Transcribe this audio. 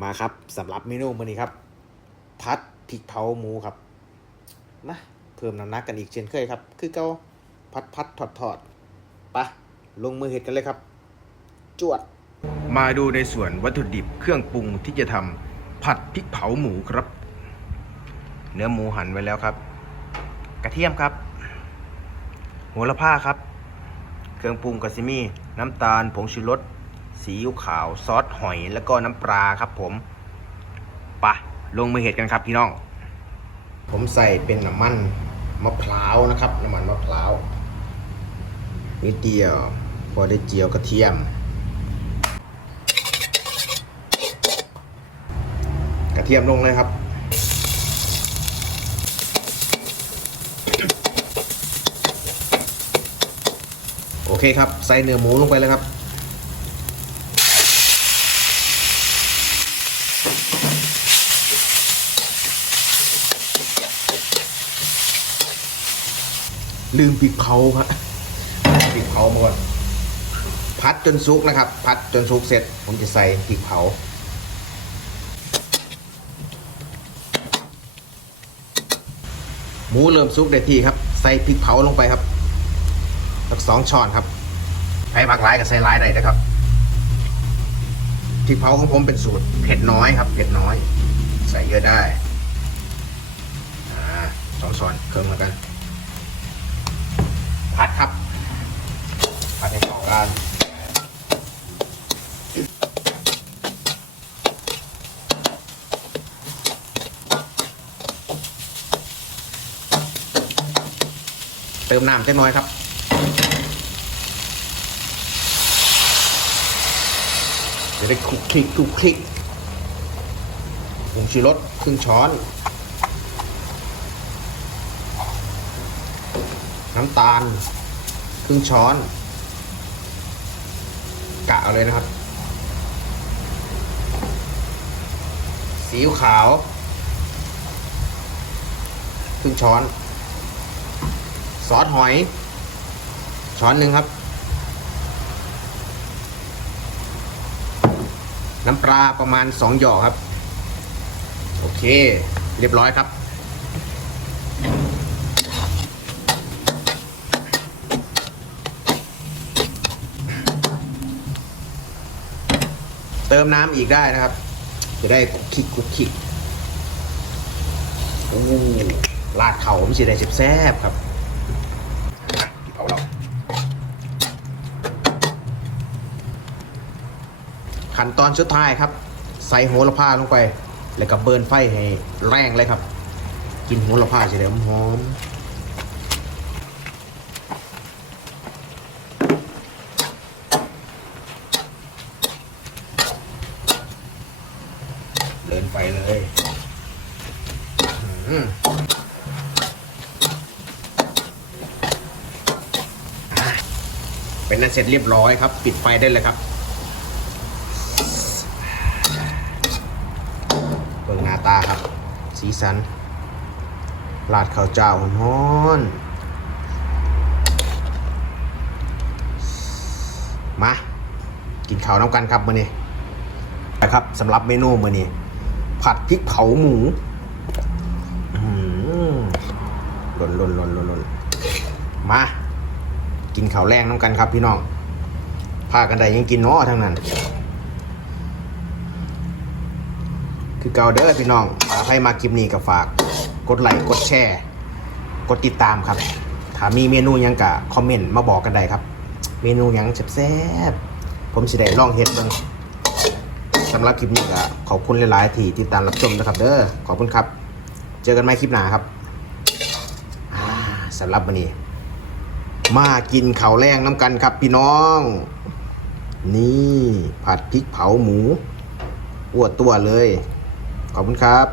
มาครับสำหรับเมนูมื้อนี้ครับ พัดพริกเผาหมูครับมาเพิ่มน้ำหนักกันอีกเช่นเคยครับ คือเกาพัดพัดถอดถอดปะลงมือเห็ดกันเลยครับ จวด มาดูในส่วนวัตถุดิบเครื่องปรุงที่จะทำผัดพริกเผาหมูครับ เนื้อหมูหั่นไว้แล้วครับ กระเทียมครับโหระพาครับ เครื่องปรุงกะซิมีน้ำตาลผงชูรส ซีอิ๊วขาวซอสหอยแล้วก็น้ำปลาครับผมปะลงมือเห็ดกันครับพี่น้อง ผมใส่เป็นน้ำมันมะพร้าวนะครับน้ำมันมะพร้าวนิดเดียว พอได้เจียวกระเทียม กระเทียมลงเลยครับโอเคครับ ใส่เนื้อหมูลงไปเลยครับ ลืมปิดเขาครับปิดเขามาก่อนพัดจนซุกนะครับ พัดจนซุกเสร็จ ผมจะใส่พริกเผาหมูเริ่มซุกได้ที่ครับ ใส่พริกเผาลงไปครับสักสองช้อนครับใครมักร้ายก็ใส่ร้ายได้นะครับพริกเผาของผมเป็นสูตรเผ็ดน้อยครับ เผ็ดน้อย ใส่เยอะได้อสองช้อนเพิ่มแล้วกันพัดครับ พัดให้เข้ากันเติมน้ำจักน้อยครับ จะได้คลุกคลิกคลุกคลิกผงชูรสครึ่งช้อน น้ำตาล ครึ่งช้อน กะเอาเลยนะครับซีอิ๊วขาวครึ่งช้อน ซอสหอย ช้อนหนึ่งครับ น้ำปลาประมาณสองหยอครับ โอเค เรียบร้อยครับ เติมน้ำอีกได้นะครับ จะได้คลุกคลิกคลุกคลิกโอ้ลาดเข่าผมสิได้แซ่บครับมาเผาเราขั้นตอนสุดท้ายครับ ใส่โหระพาลงไป แล้วก็เบิร์นไฟให้แรงเลยครับ กินโหระพาจะได้หอมๆ เดินไปเลยอืมอะ เป็นนั้นเสร็จเรียบร้อยครับ ปิดไฟได้เลยครับเบิ่งหน้าตาครับ สีสันราดข้าวเจ้าฮ้อนๆมา กินข้าวน้ำกันครับมื้อนี้นะครับสำหรับเมนูมื้อนี้ ผัดพริกเผาหมูห ล่นหล่นหล่นหล่นหล่นมา กินข้าวแรงน้ำกันครับพี่น้องพากันได้ยังกินเนาะทั้งนั้น คือเกาเด้อพี่น้องใครมาคลิปนี้ก็ฝาก กดไลค์กดแชร์ กดติดตามครับ ถ้ามีเมนูยังกะคอมเมนต์มาบอกกันได้ครับ เมนูยังแซ่บๆผมสิได้ลองเฮ็ดบิ่งสำหรับคลิปนี้ก็ขอบคุณหลาย ๆ ที่ติดตามรับชมนะครับ เด้อขอบคุณครับ เจอกันใหม่คลิปหน้าครับ สำหรับวันนี้ มากินข้าวแรงน้ำกันครับพี่น้อง นี่ผัดพริกเผาหมูอ้วตัวเลย ขอบคุณครับ